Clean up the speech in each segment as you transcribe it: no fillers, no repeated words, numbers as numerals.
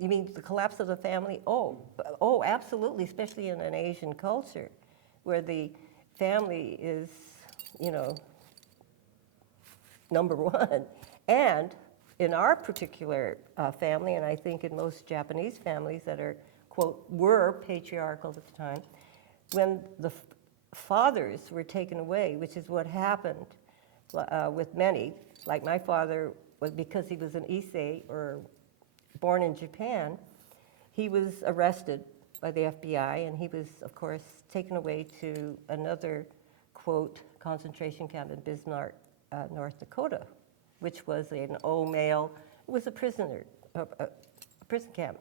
You mean the collapse of the family? Oh, absolutely, especially in an Asian culture where the family is, you know, number one. And in our particular family, and I think in most Japanese families that are, quote, were patriarchal at the time, when the fathers were taken away, which is what happened with many, like my father was, because he was an Issei, or born in Japan, he was arrested by the FBI, and he was, of course, taken away to another, quote, concentration camp in Bismarck, North Dakota, which was an all-male, it was a prisoner, a prison camp.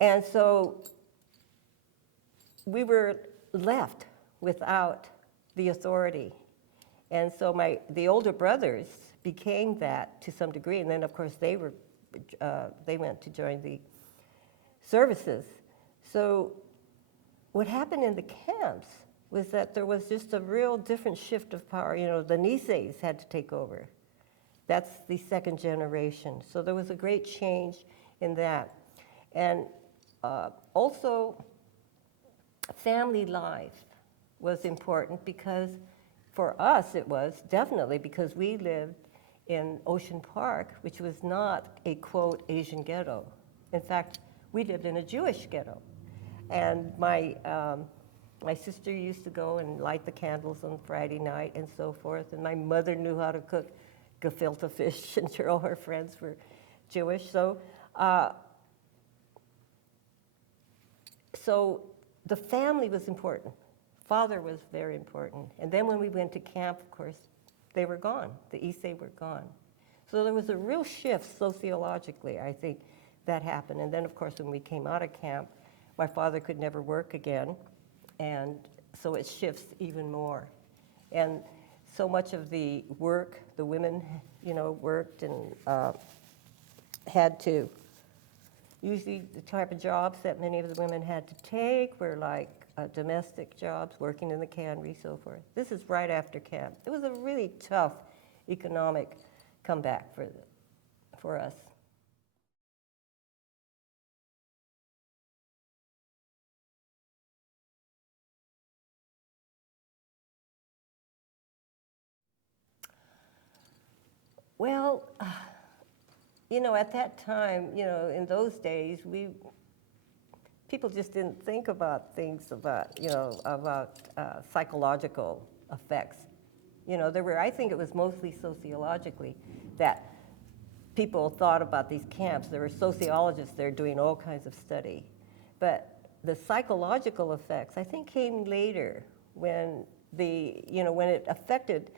And so we were left without the authority. And so the older brothers became that to some degree, and then of course they went to join the services. So what happened in the camps was that there was just a real different shift of power. You know, the Niseis had to take over. That's the second generation. So there was a great change in that. And also, family life was important because for us it was definitely because we lived in Ocean Park, which was not a, quote, Asian ghetto. In fact, we lived in a Jewish ghetto. And my sister used to go and light the candles on Friday night and so forth. And my mother knew how to cook gefilte fish, and all her friends were Jewish. So the family was important. Father was very important. And then when we went to camp, of course, they were gone. The Issei were gone. So there was a real shift sociologically, I think, that happened. And then, of course, when we came out of camp, my father could never work again. And so it shifts even more. And so much of the work, the women, you know, worked and had to, usually the type of jobs that many of the women had to take were like domestic jobs, working in the cannery, so forth. This is right after camp. It was a really tough economic comeback for us. Well, you know, at that time, you know, in those days, people just didn't think about things about, you know, about psychological effects. You know, I think it was mostly sociologically that people thought about these camps. There were sociologists there doing all kinds of study. But the psychological effects, I think, came later when when it affected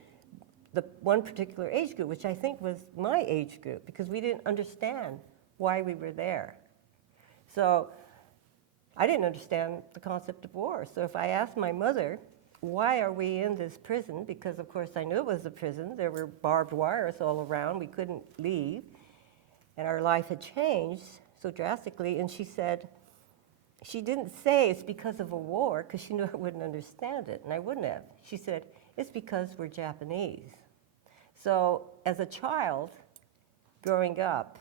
the one particular age group, which I think was my age group, because we didn't understand why we were there. So I didn't understand the concept of war. So if I asked my mother, why are we in this prison? Because of course I knew it was a prison. There were barbed wires all around. We couldn't leave. And our life had changed so drastically. And she didn't say it's because of a war, because she knew I wouldn't understand it, and I wouldn't have. She said, it's because we're Japanese. So as a child growing up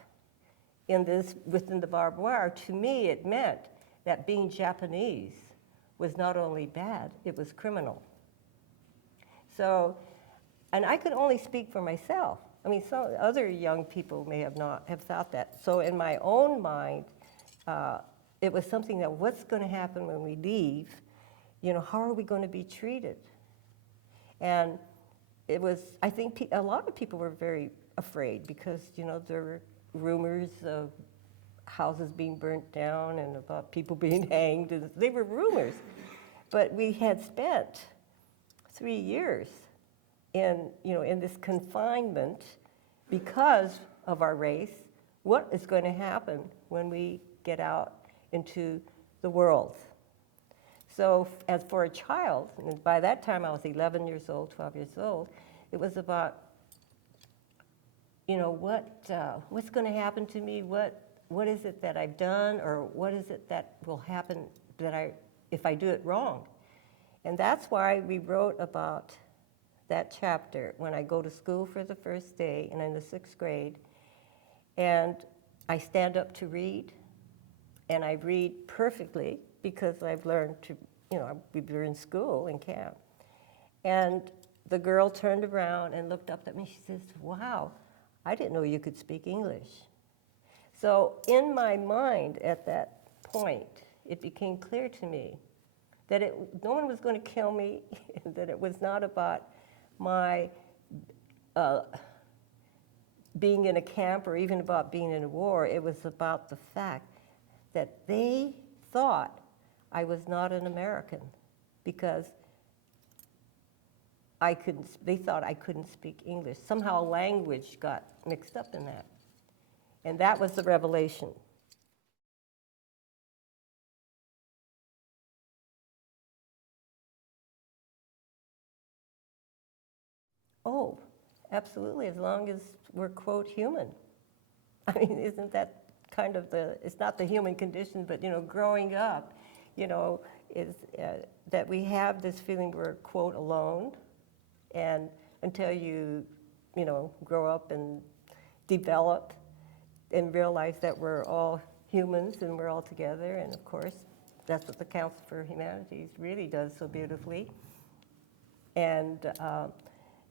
within the barbed wire, to me it meant that being Japanese was not only bad, it was criminal. So, and I could only speak for myself. I mean, some other young people may have not have thought that. So in my own mind, it was something that what's going to happen when we leave? You know, how are we going to be treated? And it was, I think a lot of people were very afraid because, you know, there were rumors of houses being burnt down and about people being hanged. And they were rumors. But we had spent 3 years in this confinement because of our race. What is going to happen when we get out into the world? So as for a child, and by that time I was 11 years old, 12 years old, it was about, you know, what's going to happen to me? What is it that I've done, or what is it that will happen if I do it wrong? And that's why we wrote about that chapter when I go to school for the first day and in the 6th grade, and I stand up to read, and I read perfectly because I've learned to, we were in school, in camp. And the girl turned around and looked up at me. She says, wow, I didn't know you could speak English. So in my mind at that point, it became clear to me that no one was going to kill me, that it was not about my being in a camp or even about being in a war. It was about the fact that they thought I was not an American because they thought I couldn't speak English. Somehow language got mixed up in that. And that was the revelation. Oh, absolutely, as long as we're, quote, human. I mean, isn't that kind of it's not the human condition, but, growing up, is that we have this feeling we're, quote, alone, and until you, grow up and develop and realize that we're all humans and we're all together, and of course, that's what the Council for Humanities really does so beautifully. And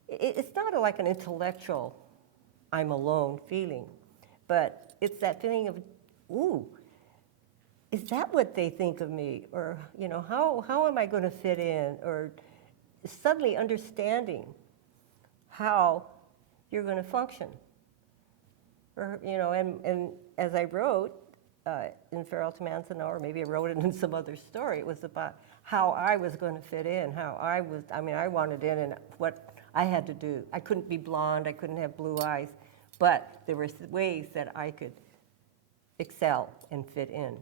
it's not like an intellectual, I'm alone feeling, but it's that feeling of, ooh, is that what they think of me? Or, how am I going to fit in? Or suddenly understanding how you're going to function. Or, and as I wrote in Farewell to Manzanar, or maybe I wrote it in some other story, it was about how I was going to fit in, I wanted in and what I had to do. I couldn't be blonde, I couldn't have blue eyes, but there were ways that I could excel and fit in.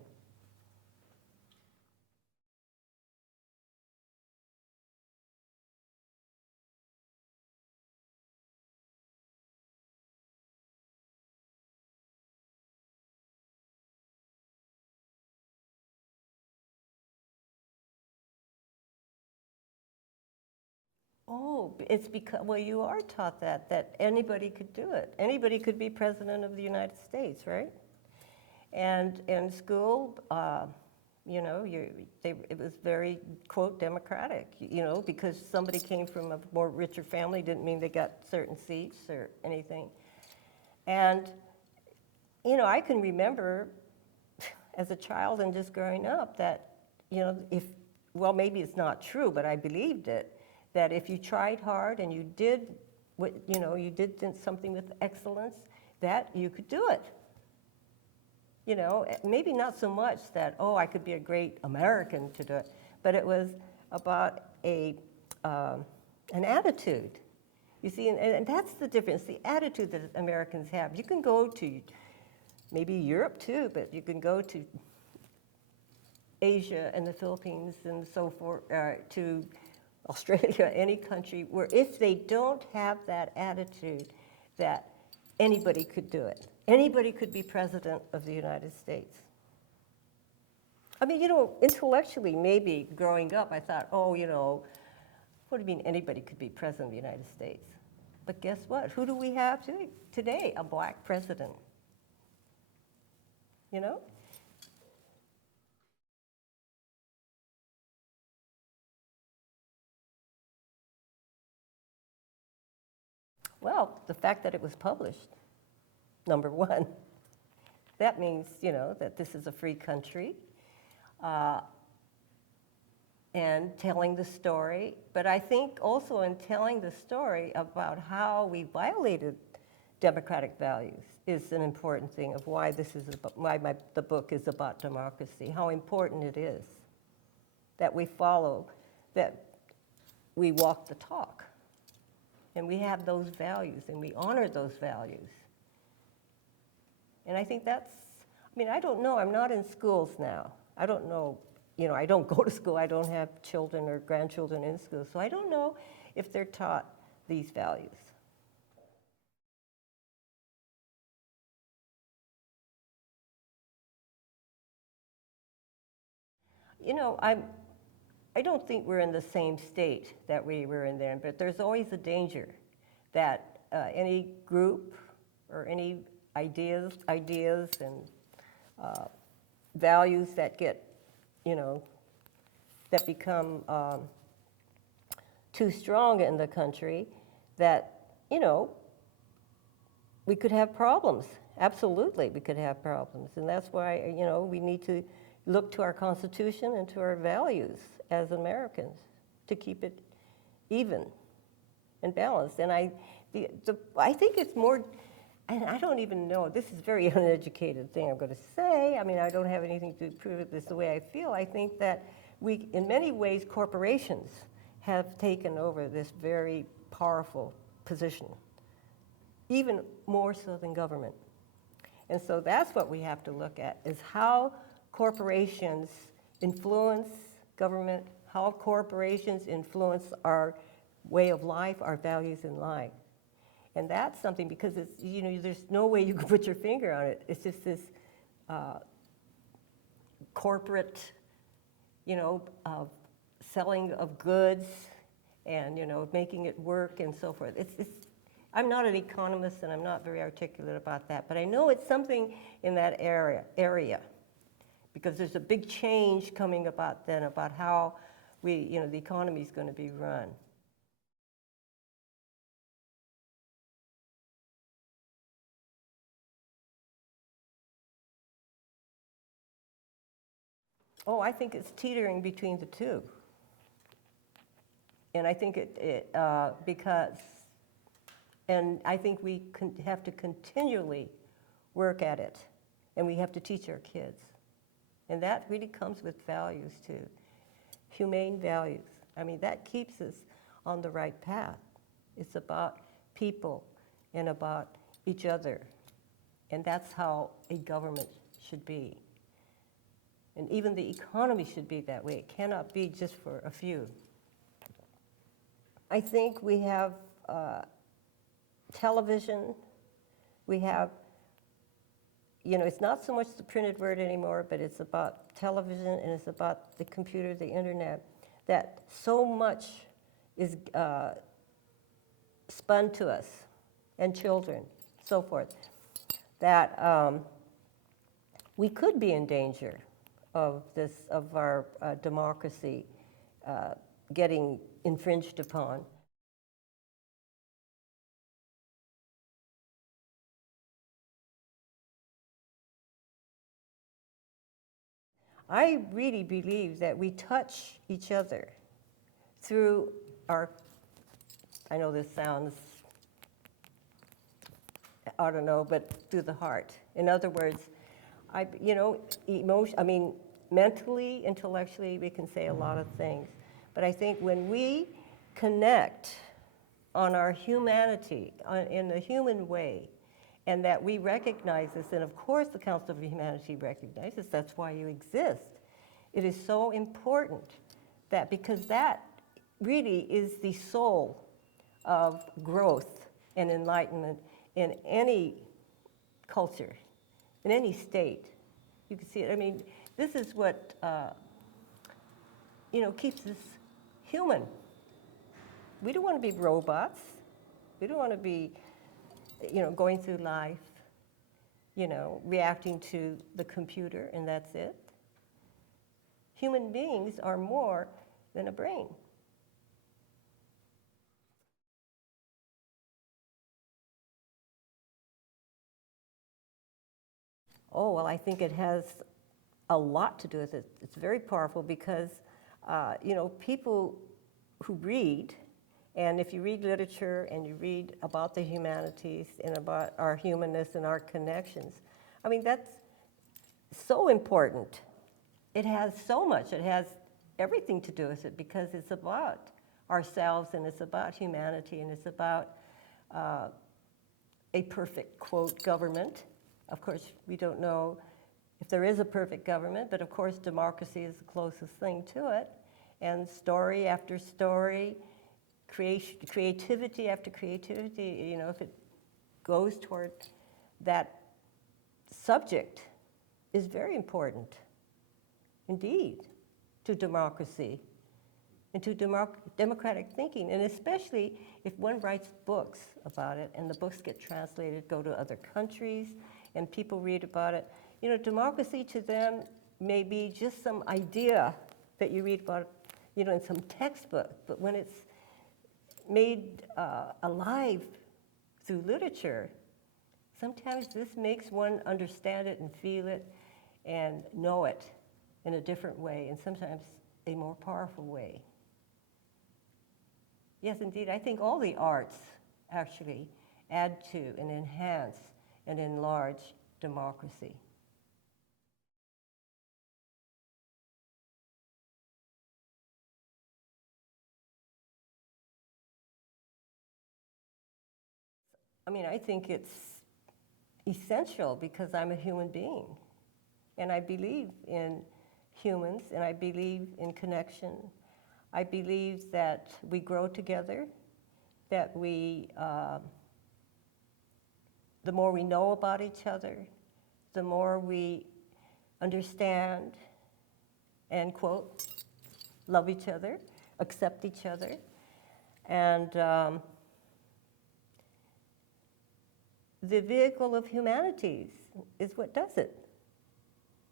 Oh, it's because, well, you are taught that anybody could do it. Anybody could be president of the United States, right? And in school, it was very, quote, democratic, because somebody came from a more richer family didn't mean they got certain seats or anything. And, I can remember as a child and just growing up that, well, maybe it's not true, but I believed it, that if you tried hard and you did something with excellence, that you could do it. Maybe not so much that, oh, I could be a great American to do it, but it was about an attitude. You see, and that's the difference, the attitude that Americans have. You can go to maybe Europe too, but you can go to Asia and the Philippines and so forth, to Australia, any country, where if they don't have that attitude that anybody could do it. Anybody could be president of the United States. I mean, intellectually, maybe growing up, I thought, oh, what do you mean anybody could be president of the United States? But guess what? Who do we have today? A black president. Well, the fact that it was published, number one. That means, that this is a free country, and telling the story. But I think also in telling the story about how we violated democratic values is an important thing of why the book is about democracy, how important it is that we follow, that we walk the talk. And we have those values, and we honor those values. And I think I don't know, I'm not in schools now. I don't know, I don't go to school, I don't have children or grandchildren in school, so I don't know if they're taught these values. I don't think we're in the same state that we were in then, but there's always a danger that any group or any ideas and values that get, that become too strong in the country, that, we could have problems. Absolutely, we could have problems. And that's why, we need to look to our Constitution and to our values as Americans to keep it even and balanced. And I think it's more, and I don't even know, this is a very uneducated thing I'm going to say. I mean, I don't have anything to prove it this the way I feel. I think that in many ways, corporations have taken over this very powerful position, even more so than government. And so that's what we have to look at, is how corporations influence government, how corporations influence our way of life, our values in life. And that's something, because it's, there's no way you can put your finger on it. It's just this corporate, selling of goods and, making it work and so forth. I'm not an economist and I'm not very articulate about that, but I know it's something in that area, because there's a big change coming about then about how the economy is going to be run. Oh, I think it's teetering between the two. And I think and I think we have to continually work at it, and we have to teach our kids. And that really comes with values too, humane values. I mean, that keeps us on the right path. It's about people and about each other. And that's how a government should be. And even the economy should be that way. It cannot be just for a few. I think we have television. We have, it's not so much the printed word anymore, but it's about television and it's about the computer, the internet, that so much is spun to us, and children, so forth, that we could be in danger of our democracy getting infringed upon. I really believe that we touch each other through I know this sounds, I don't know, but through the heart. In other words, mentally, intellectually, we can say a lot of things. But I think when we connect on our humanity, in a human way, and that we recognize this, and of course the Council of Humanity recognizes, that's why you exist. It is so important because that really is the soul of growth and enlightenment in any culture, in any state. You can see it. I mean, this is what keeps us human. We don't want to be robots. We don't want to be, going through life, reacting to the computer, and that's it. Human beings are more than a brain. Oh, well, I think it has a lot to do with it. It's very powerful because, people who read, and if you read literature and you read about the humanities and about our humanness and our connections, I mean, that's so important. It has so much. It has everything to do with it because it's about ourselves and it's about humanity and it's about a perfect, quote, government. Of course, we don't know if there is a perfect government, but of course democracy is the closest thing to it. And story after story, creativity after creativity, if it goes toward that subject, is very important, indeed, to democracy and to democratic thinking, and especially if one writes books about it and the books get translated, go to other countries, and people read about it. Democracy to them maybe just some idea that you read about, you know, in some textbook, but when it's made alive through literature, sometimes this makes one understand it and feel it and know it in a different way, and sometimes a more powerful way. Yes, indeed, I think all the arts actually add to and enhance and enlarge democracy. I mean, I think it's essential because I'm a human being, and I believe in humans, and I believe in connection. I believe that we grow together, that the more we know about each other, the more we understand and, quote, love each other, accept each other, and the vehicle of humanities is what does it.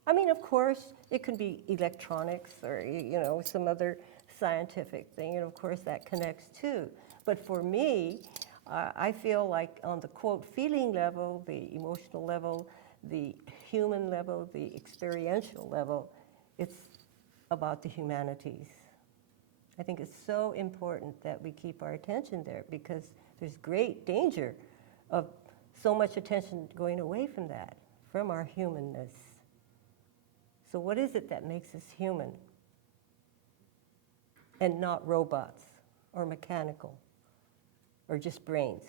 I mean, of course, it can be electronics or, you know, some other scientific thing, and of course that connects too. But for me, I feel like on the, quote, feeling level, the emotional level, the human level, the experiential level, it's about the humanities. I think it's so important that we keep our attention there because there's great danger of so much attention going away from that, from our humanness. So what is it that makes us human and not robots or mechanical or just brains?